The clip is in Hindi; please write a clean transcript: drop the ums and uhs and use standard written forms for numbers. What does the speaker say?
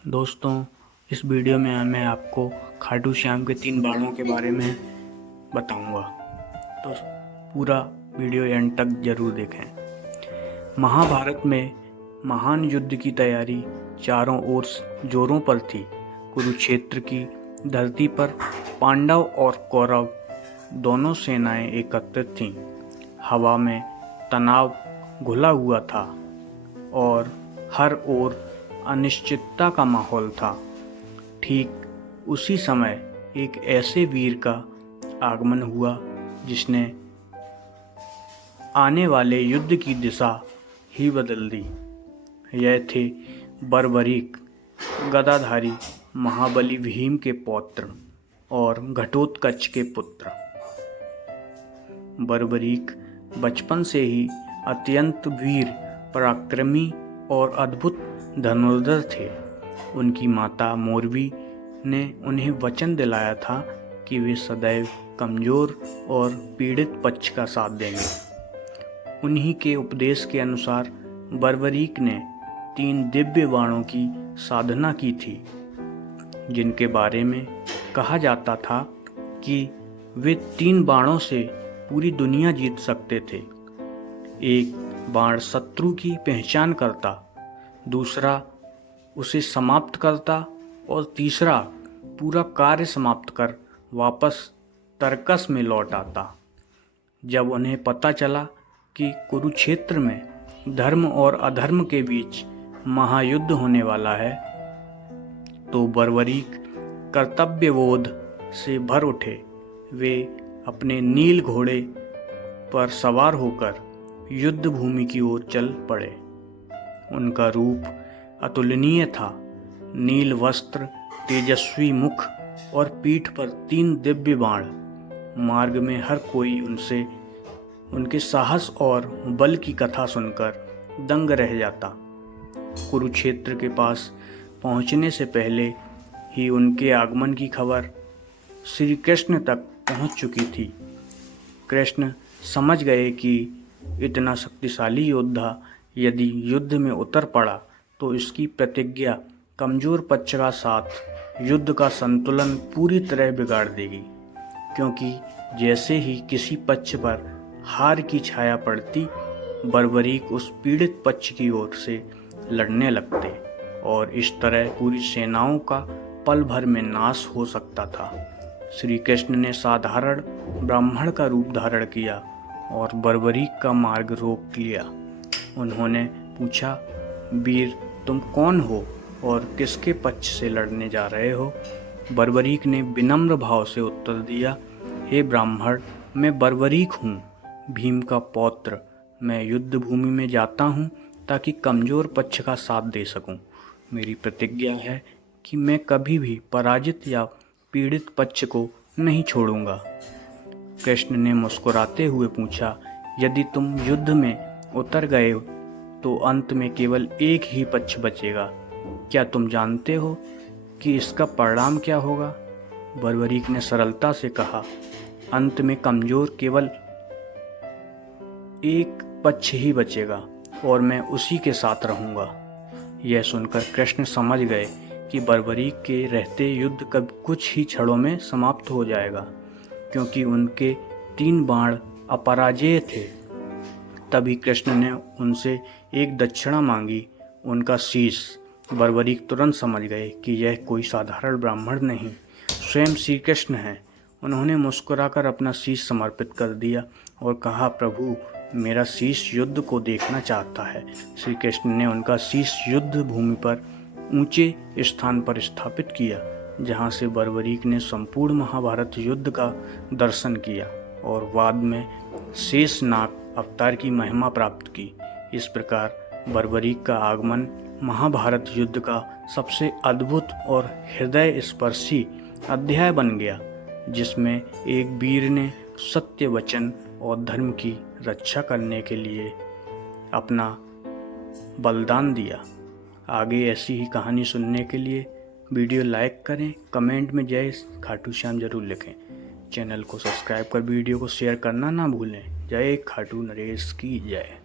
दोस्तों, इस वीडियो में मैं आपको खाटू श्याम के 3 बाणों के बारे में बताऊंगा, तो पूरा वीडियो एंड तक जरूर देखें। महाभारत में महान युद्ध की तैयारी चारों ओर जोरों पर थी। कुरुक्षेत्र की धरती पर पांडव और कौरव दोनों सेनाएं एकत्रित थीं। हवा में तनाव घुला हुआ था और हर ओर अनिश्चितता का माहौल था। ठीक उसी समय एक ऐसे वीर का आगमन हुआ जिसने आने वाले युद्ध की दिशा ही बदल दी। यह थे बर्बरीक, गदाधारी महाबली भीम के पौत्र और घटोत्कच के पुत्र। बर्बरीक बचपन से ही अत्यंत वीर, पराक्रमी और अद्भुत धनुर्धर थे। उनकी माता मोरवी ने उन्हें वचन दिलाया था कि वे सदैव कमजोर और पीड़ित पक्ष का साथ देंगे। उन्हीं के उपदेश के अनुसार बर्बरीक ने 3 दिव्य बाणों की साधना की थी, जिनके बारे में कहा जाता था कि वे 3 बाणों से पूरी दुनिया जीत सकते थे। एक बाण शत्रु की पहचान करता, दूसरा उसे समाप्त करता और तीसरा पूरा कार्य समाप्त कर वापस तरकस में लौट आता। जब उन्हें पता चला कि कुरुक्षेत्र में धर्म और अधर्म के बीच महायुद्ध होने वाला है, तो बर्बरीक कर्तव्यबोध से भर उठे। वे अपने नील घोड़े पर सवार होकर युद्ध भूमि की ओर चल पड़े। उनका रूप अतुलनीय था। नील वस्त्र, तेजस्वी मुख और पीठ पर 3 दिव्य बाण। मार्ग में हर कोई उनके साहस और बल की कथा सुनकर दंग रह जाता। कुरुक्षेत्र के पास पहुंचने से पहले ही उनके आगमन की खबर श्री कृष्ण तक पहुंच चुकी थी। कृष्ण समझ गए कि इतना शक्तिशाली योद्धा यदि युद्ध में उतर पड़ा तो इसकी प्रतिज्ञा कमजोर पक्ष का साथ युद्ध का संतुलन पूरी तरह बिगाड़ देगी, क्योंकि जैसे ही किसी पक्ष पर हार की छाया पड़ती, बर्बरीक उस पीड़ित पक्ष की ओर से लड़ने लगते और इस तरह पूरी सेनाओं का पल भर में नाश हो सकता था। श्री कृष्ण ने साधारण ब्राह्मण का रूप धारण किया और बर्बरीक का मार्ग रोक लिया। उन्होंने पूछा, वीर, तुम कौन हो और किसके पक्ष से लड़ने जा रहे हो? बर्बरीक ने विनम्र भाव से उत्तर दिया, हे ब्राह्मण, मैं बर्बरीक हूँ, भीम का पौत्र। मैं युद्ध भूमि में जाता हूँ ताकि कमजोर पक्ष का साथ दे सकूँ। मेरी प्रतिज्ञा है कि मैं कभी भी पराजित या पीड़ित पक्ष को नहीं छोड़ूंगा। कृष्ण ने मुस्कुराते हुए पूछा, यदि तुम युद्ध में उतर गए तो अंत में केवल एक ही पक्ष बचेगा। क्या तुम जानते हो कि इसका परिणाम क्या होगा? बर्बरीक ने सरलता से कहा, अंत में कमजोर केवल एक पक्ष ही बचेगा और मैं उसी के साथ रहूंगा। यह सुनकर कृष्ण समझ गए कि बर्बरीक के रहते युद्ध कब कुछ ही क्षणों में समाप्त हो जाएगा, क्योंकि उनके 3 बाण अपराजेय थे। तभी कृष्ण ने उनसे एक दक्षिणा मांगी, उनका शीश। बर्बरीक तुरंत समझ गए कि यह कोई साधारण ब्राह्मण नहीं, स्वयं श्री कृष्ण हैं। उन्होंने मुस्कुराकर अपना शीश समर्पित कर दिया और कहा, प्रभु, मेरा शीश युद्ध को देखना चाहता है। श्री कृष्ण ने उनका शीश युद्ध भूमि पर ऊंचे स्थान पर स्थापित किया, जहां से बर्बरीक ने संपूर्ण महाभारत युद्ध का दर्शन किया और बाद में शेषनाग अवतार की महिमा प्राप्त की। इस प्रकार बर्बरीक का आगमन महाभारत युद्ध का सबसे अद्भुत और हृदय स्पर्शी अध्याय बन गया, जिसमें एक वीर ने सत्य वचन और धर्म की रक्षा करने के लिए अपना बलिदान दिया। आगे ऐसी ही कहानी सुनने के लिए वीडियो लाइक करें, कमेंट में जय खाटू श्याम जरूर लिखें। चैनल को सब्सक्राइब कर वीडियो को शेयर करना ना भूलें। जय खाटू नरेश की जय।